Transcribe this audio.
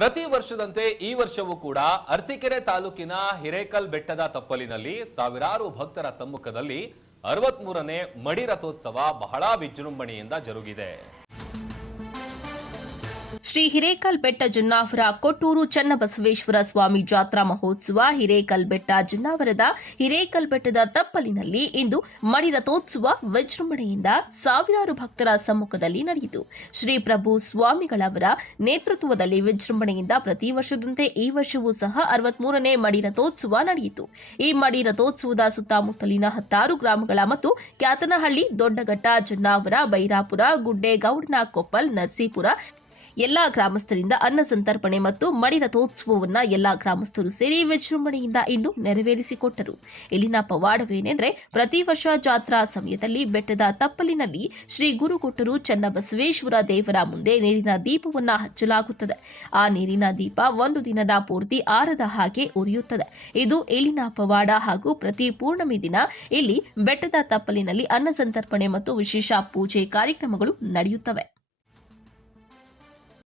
ಪ್ರತಿ ವರ್ಷದಂತೆ ಈ ವರ್ಷವೂ ಕೂಡ ಅರಸೀಕೆರೆ ತಾಲೂಕಿನ ಹಿರೇಕಲ್ ಬೆಟ್ಟದ ತಪ್ಪಲಿನಲ್ಲಿ ಸಾವಿರಾರು ಭಕ್ತರ ಸಮ್ಮುಖದಲ್ಲಿ 63ನೇ ಮಡಿ ರಥೋತ್ಸವ ಬಹಳ ವಿಜೃಂಭಣೆಯಿಂದ ಜರುಗಿದೆ. ಶ್ರೀ ಹಿರೇಕಲ್ ಬೆಟ್ಟ ಜನ್ನಾವರ ಕೊಟ್ಟೂರು ಚನ್ನಬಸವೇಶ್ವರ ಸ್ವಾಮಿ ಜಾತ್ರಾ ಮಹೋತ್ಸವ ಹಿರೇಕಲ್ ಬೆಟ್ಟ ಜನ್ನಾವರದ ಹಿರೇಕಲ್ ಬೆಟ್ಟದ ತಪ್ಪಲಿನಲ್ಲಿ ಇಂದು ಮಡಿ ರಥೋತ್ಸವ ವಿಜೃಂಭಣೆಯಿಂದ ಸಾವಿರಾರು ಭಕ್ತರ ಸಮ್ಮುಖದಲ್ಲಿ ನಡೆಯಿತು. ಶ್ರೀ ಪ್ರಭು ಸ್ವಾಮಿಗಳವರ ನೇತೃತ್ವದಲ್ಲಿ ವಿಜೃಂಭಣೆಯಿಂದ ಪ್ರತಿ ವರ್ಷದಂತೆ ಈ ವರ್ಷವೂ ಸಹ 63ನೇ ಮಡಿ ರಥೋತ್ಸವ ನಡೆಯಿತು. ಈ ಮಡಿ ರಥೋತ್ಸವದ ಸುತ್ತಮುತ್ತಲಿನ 10 ಗ್ರಾಮಗಳ ಮತ್ತು ಕ್ಯಾತನಹಳ್ಳಿ, ದೊಡ್ಡಘಟ್ಟ, ಜನ್ನಾವರ, ಬೈರಾಪುರ, ಗುಡ್ಡೇಗೌಡನ ಕೊಪ್ಪಲ್, ನರಸೀಪುರ ಎಲ್ಲಾ ಗ್ರಾಮಸ್ಥರಿಂದ ಅನ್ನ ಸಂತರ್ಪಣೆ ಮತ್ತು ಮಡಿ ರಥೋತ್ಸವವನ್ನ ಎಲ್ಲಾ ಗ್ರಾಮಸ್ಥರು ಸೇರಿ ವಿಜೃಂಭಣೆಯಿಂದ ಇಂದು ನೆರವೇರಿಸಿಕೊಟ್ಟರು. ಇಲ್ಲಿನ ಪವಾಡವೇನೆಂದರೆ, ಪ್ರತಿ ವರ್ಷ ಜಾತ್ರಾ ಸಮಯದಲ್ಲಿ ಬೆಟ್ಟದ ತಪ್ಪಲಿನಲ್ಲಿ ಶ್ರೀ ಗುರುಕೊಟ್ಟೂರು ಚನ್ನಬಸವೇಶ್ವರ ದೇವರ ಮುಂದೆ ನೀರಿನ ದೀಪವನ್ನ ಹಚ್ಚಲಾಗುತ್ತದೆ. ಆ ನೀರಿನ ದೀಪ ಒಂದು ದಿನದ ಪೂರ್ತಿ ಆರದ ಹಾಗೆ ಉರಿಯುತ್ತದೆ. ಇದು ಇಲ್ಲಿನ ಪವಾಡ ಹಾಗೂ ಪ್ರತಿ ಪೂರ್ಣಮಿ ದಿನ ಇಲ್ಲಿ ಬೆಟ್ಟದ ತಪ್ಪಲಿನಲ್ಲಿ ಅನ್ನ ಸಂತರ್ಪಣೆ ಮತ್ತು ವಿಶೇಷ ಪೂಜೆ ಕಾರ್ಯಕ್ರಮಗಳು ನಡೆಯುತ್ತವೆ.